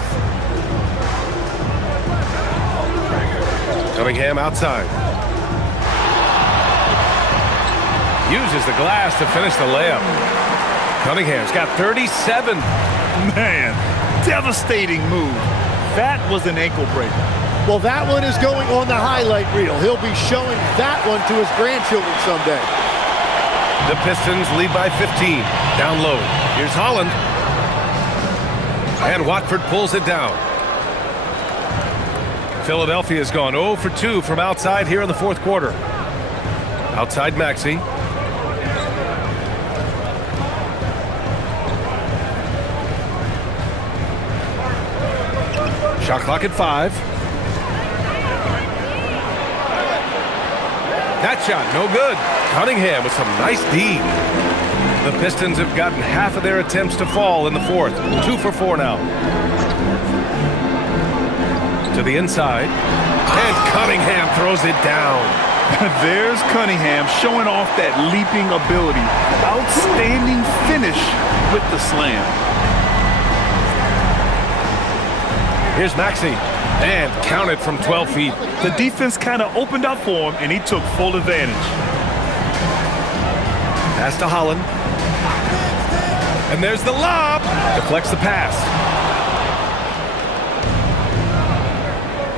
Cunningham outside. Uses the glass to finish the layup. Cunningham's got 37. Man, devastating move. That was an ankle breaker. Well, that one is going on the highlight reel. He'll be showing that one to his grandchildren someday. The Pistons lead by 15. Down low. Here's Holland. And Watford pulls it down. Philadelphia's gone 0 for 2 from outside here in the fourth quarter. Outside Maxey. Shot clock at 5. That shot, no good. Cunningham with some nice D. The Pistons have gotten half of their attempts to fall in the fourth. 2 for 4 now. To the inside. And Cunningham throws it down. There's Cunningham showing off that leaping ability. Outstanding finish with the slam. Here's Maxey. And counted from 12 feet. The defense kind of opened up for him, and he took full advantage. Pass to Holland. And there's the lob. Deflects the pass.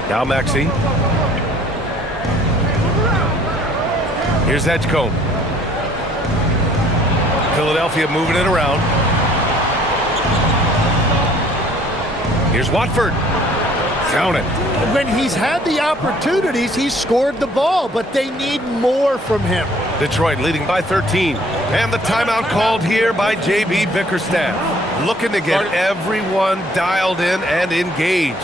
Now Maxey. Here's Edgecombe. Philadelphia moving it around. Here's Watford. Count it. When he's had the opportunities, he's scored the ball, but they need more from him. Detroit leading by 13. And the timeout called here by J.B. Bickerstaff. Looking to get everyone dialed in and engaged.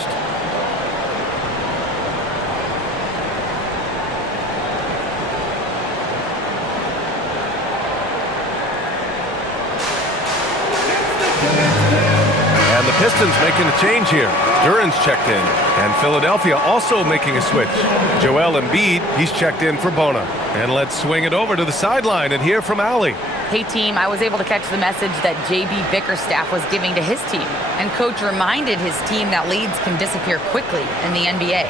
And the Pistons making a change here. Duran's checked in. And Philadelphia also making a switch. Joel Embiid, he's checked in for Bona. And let's swing it over to the sideline and hear from Allie. Hey, team, I was able to catch the message that J.B. Bickerstaff was giving to his team. And Coach reminded his team that leads can disappear quickly in the NBA.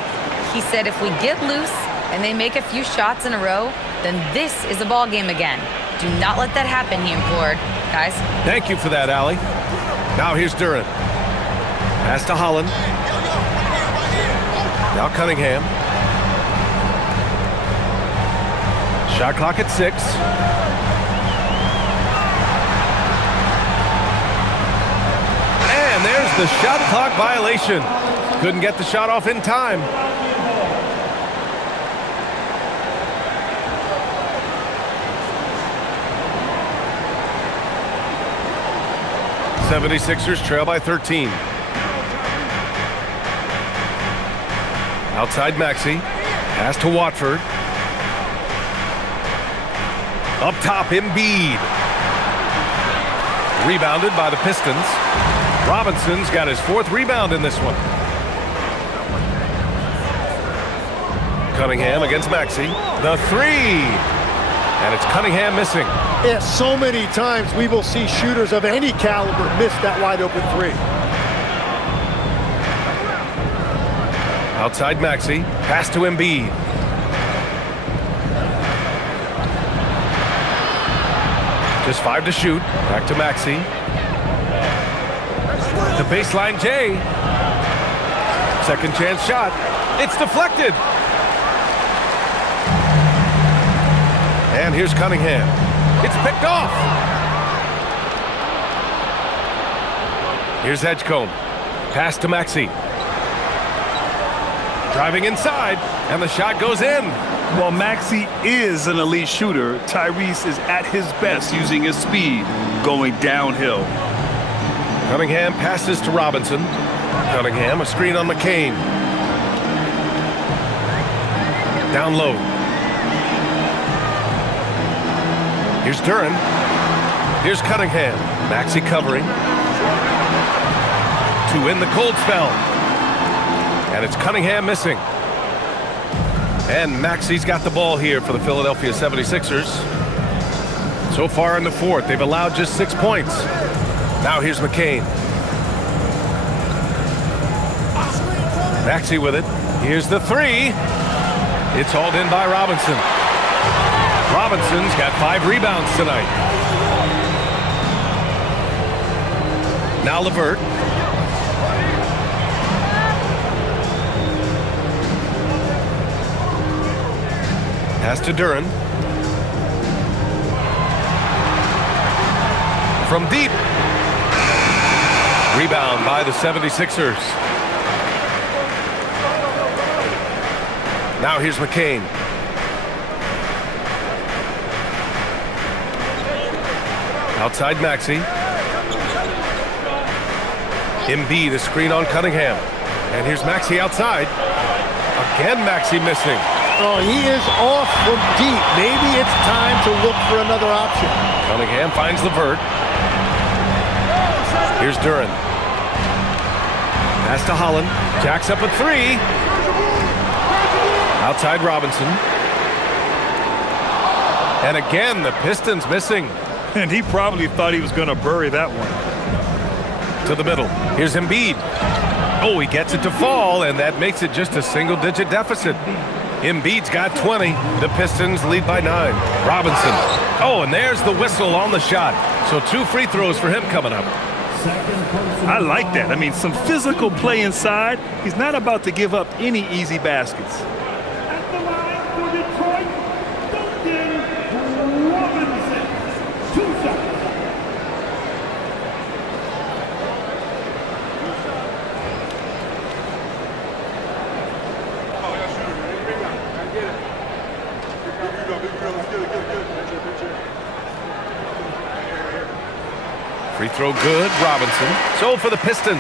He said if we get loose and they make a few shots in a row, then this is a ball game again. Do not let that happen, he implored. Guys. Thank you for that, Allie. Now here's Duran. Pass to Holland. Now Cunningham. Shot clock at 6. And there's the shot clock violation. Couldn't get the shot off in time. 76ers trail by 13. Outside Maxey. Pass to Watford. Up top, Embiid. Rebounded by the Pistons. Robinson's got his 4th rebound in this one. Cunningham against Maxey. The 3. And it's Cunningham missing. Yeah, so many times we will see shooters of any caliber miss that wide open 3. Outside Maxey. Pass to Embiid. Just 5 to shoot. Back to Maxey. The baseline J. Second chance shot. It's deflected. And here's Cunningham. It's picked off. Here's Edgecombe. Pass to Maxey. Driving inside, and the shot goes in. While Maxey is an elite shooter, Tyrese is at his best using his speed, going downhill. Cunningham passes to Robinson. Cunningham, a screen on McCain. Down low. Here's Duren. Here's Cunningham. Maxey covering. To win the cold spell. And it's Cunningham missing. And Maxey's got the ball here for the Philadelphia 76ers. So far in the 4th, they've allowed just 6 points. Now here's McCain. Maxey with it. Here's the 3. It's hauled in by Robinson. Robinson's got 5 rebounds tonight. Now LeVert. Pass to Duren. From deep. Rebound by the 76ers. Now here's McCain. Outside Maxey. Embiid, a screen on Cunningham. And here's Maxey outside. Again Maxey missing. Oh, he is off from deep. Maybe it's time to look for another option. Cunningham finds LeVert. Here's Duren. Pass to Holland. Jacks up a 3. Outside Robinson. And again, the Pistons missing. And he probably thought he was going to bury that one. To the middle. Here's Embiid. Oh, he gets it to fall, and that makes it just a single-digit deficit. Embiid's got 20. The Pistons lead by 9. Robinson. Oh, and there's the whistle on the shot. So 2 free throws for him coming up. I like that. I mean, some physical play inside. He's not about to give up any easy baskets. At the line for Detroit, Duncan Robinson. 2 shots. Free throw good, Robinson. So for the Pistons,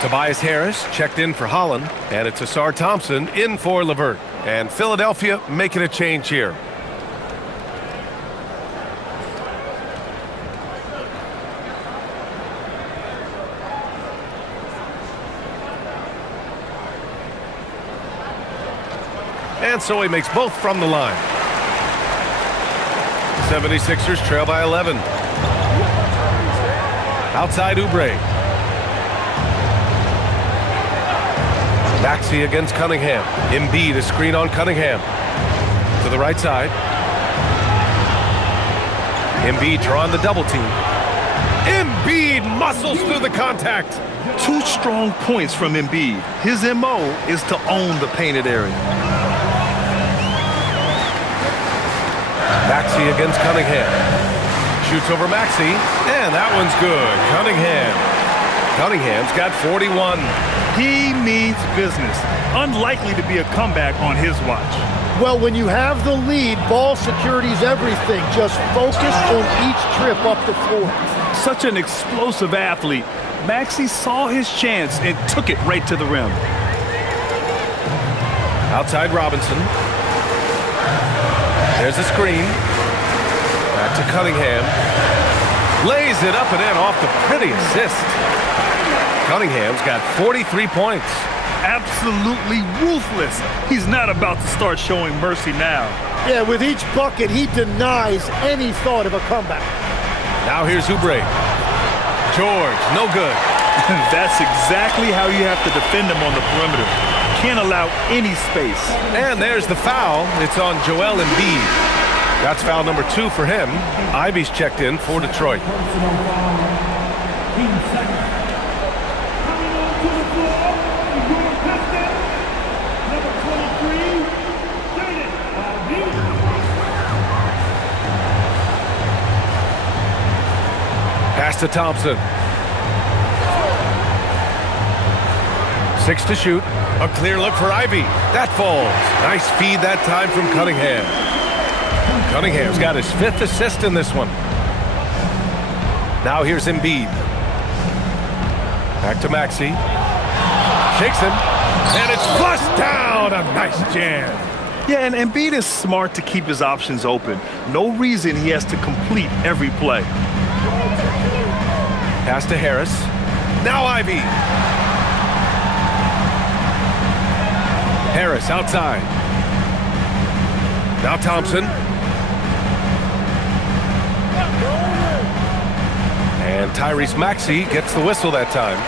Tobias Harris checked in for Holland, and it's Asar Thompson in for LeVert. And Philadelphia making a change here. And so he makes both from the line. 76ers trail by 11. Outside Oubre. Maxey against Cunningham. Embiid, a screen on Cunningham. To the right side. Embiid drawing the double team. Embiid muscles through the contact. 2 strong points from Embiid. His MO is to own the painted area. Maxey against Cunningham. Shoots over Maxey, and that one's good. Cunningham's got 41. He means business. Unlikely to be a comeback on his watch. Well, when you have the lead, ball security is everything. Just focus on each trip up the floor. Such an explosive athlete. Maxey saw his chance and took it right to the rim. Outside Robinson. There's a screen. Back to Cunningham. Lays it up and in off the pretty assist. Cunningham's got 43 points. Absolutely ruthless. He's not about to start showing mercy now. Yeah, with each bucket, he denies any thought of a comeback. Now here's Oubre. George, no good. That's exactly how you have to defend him on the perimeter. Can't allow any space. And there's the foul. It's on Joel Embiid. That's foul number 2 for him. Ivy's checked in for Detroit. Personal foul. Team second. Coming onto the floor, your Pistons, number 23, Jaden Ivey. Pass to Thompson. 6 to shoot. A clear look for Ivy. That falls. Nice feed that time from Cunningham. Cunningham's got his 5th assist in this one. Now here's Embiid. Back to Maxey. Shakes him. And it's flushed down. A nice jam. Yeah, and Embiid is smart to keep his options open. No reason he has to complete every play. Pass to Harris. Now Ivy. Harris outside. Now Thompson. And Tyrese Maxey gets the whistle that time.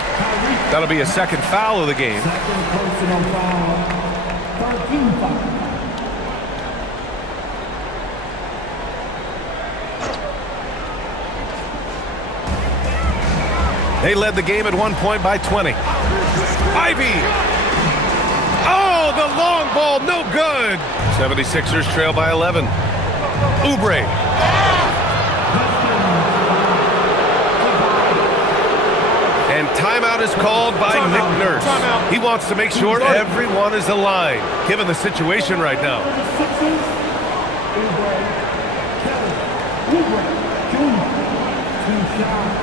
That'll be a second foul of the game. Second personal foul. 13 foul. They led the game at one point by 20. Ivy! Oh, the long ball, no good! 76ers trail by 11. Oubre. And timeout is called by Nick Nurse. He wants to make sure everyone is aligned, given the situation right now. Sixers, Oubre, Kelly, Oubre, Jr., 2 shots.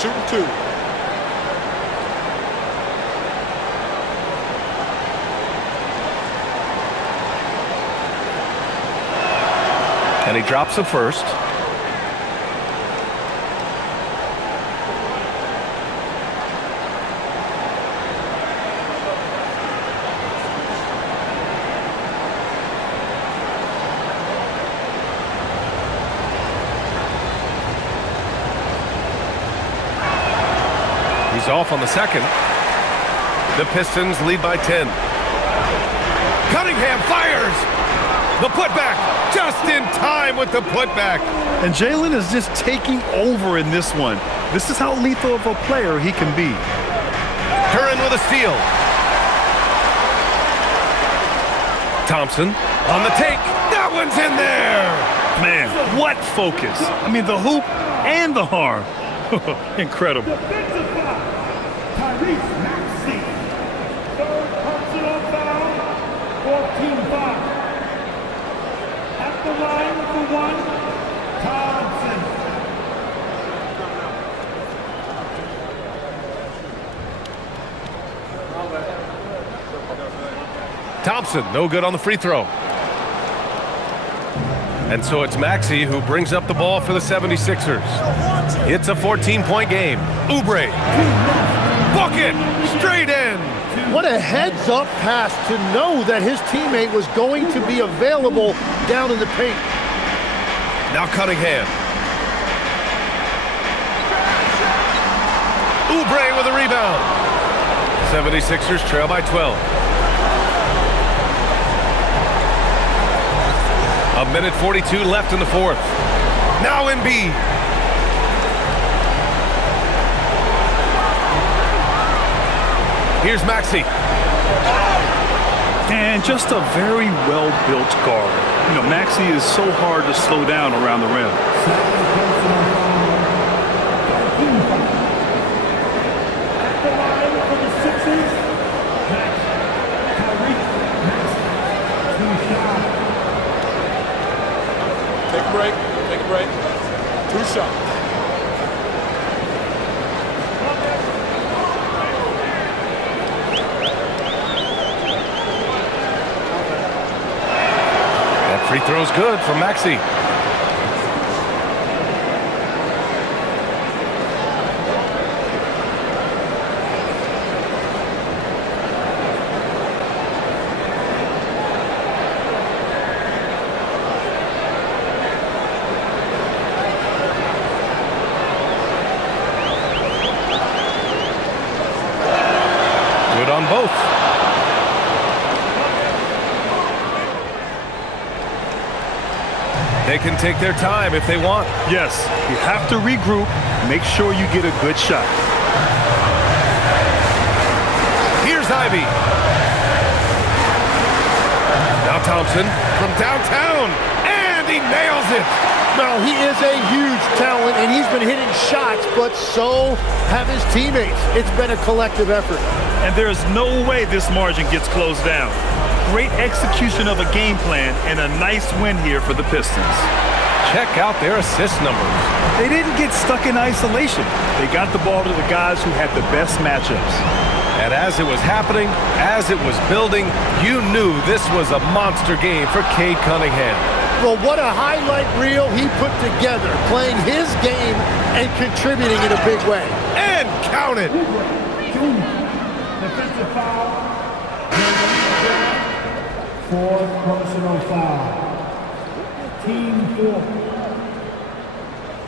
Shooting 2. And he drops the first. He's off on the second. The Pistons lead by 10. Cunningham fires! The putback, just in time with the putback. And Jalen is just taking over in this one. This is how lethal of a player he can be. Curran with a steal. Thompson on the take. That one's in there. Man, what focus. I mean, the hoop and the harm. Incredible. Defensive foul. Tyrese Maxey. Third personal foul. 14 foul. At the line for 1, Thompson. Thompson, no good on the free throw. And so it's Maxey who brings up the ball for the 76ers. It's a 14-point game. Oubre. Bucket! Straight in! What a heads-up pass to know that his teammate was going to be available down in the paint. Now Cunningham. Oubre with a rebound. 76ers trail by 12. A minute 42 left in the fourth. Now Embiid. Here's Maxey. And just a very well-built guard. You know, Maxey is so hard to slow down around the rim. At the line for the Sixers, Max. Take a break. Take a break. 2 shots. That free throw's good from Maxey. Good on both. They can take their time if they want. Yes, you have to regroup. Make sure you get a good shot. Here's Ivy. Now Thompson from downtown, and he nails it. Well, he is a huge talent, and he's been hitting shots, but so have his teammates. It's been a collective effort. And there's no way this margin gets closed down. Great execution of a game plan and a nice win here for the Pistons. Check out their assist numbers. They didn't get stuck in isolation. They got the ball to the guys who had the best matchups. And as it was happening, as it was building, you knew this was a monster game for Cade Cunningham. Well, what a highlight reel he put together, playing his game and contributing in a big way. And count it. Defensive foul. 4th personal foul. Team 4.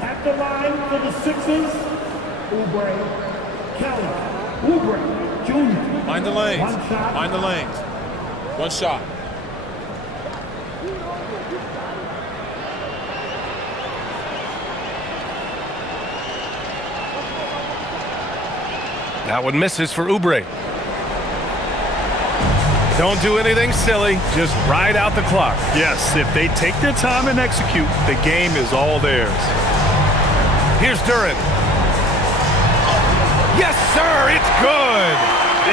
At the line for the Sixers, Oubre, Kelly, Oubre, Jr. Mind the lanes. 1 shot. Mind the lanes. 1 shot. That one misses for Oubre. Don't do anything silly. Just ride out the clock. Yes, if they take their time and execute, the game is all theirs. Here's Duran. Yes, sir. It's good.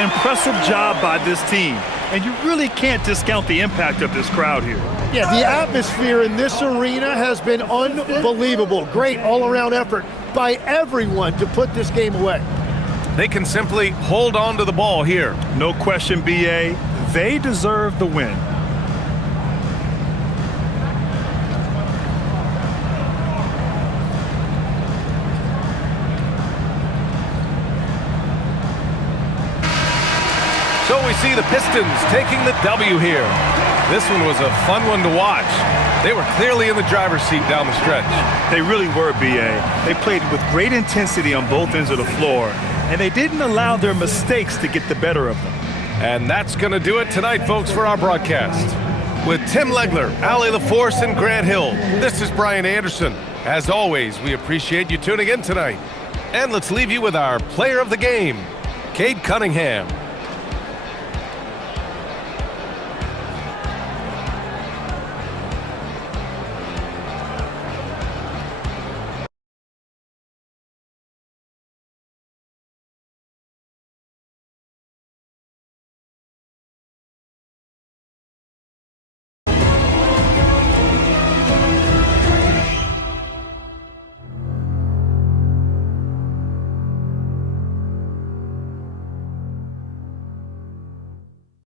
Impressive job by this team. And you really can't discount the impact of this crowd here. Yeah, the atmosphere in this arena has been unbelievable. Great all-around effort by everyone to put this game away. They can simply hold on to the ball here. No question, BA. They deserve the win. So we see the Pistons taking the W here. This one was a fun one to watch. They were clearly in the driver's seat down the stretch. They really were, BA. They played with great intensity on both ends of the floor, and they didn't allow their mistakes to get the better of them. And that's going to do it tonight, folks, for our broadcast. With Tim Legler, Allie LaForce, and Grant Hill, this is Brian Anderson. As always, we appreciate you tuning in tonight. And let's leave you with our player of the game, Cade Cunningham.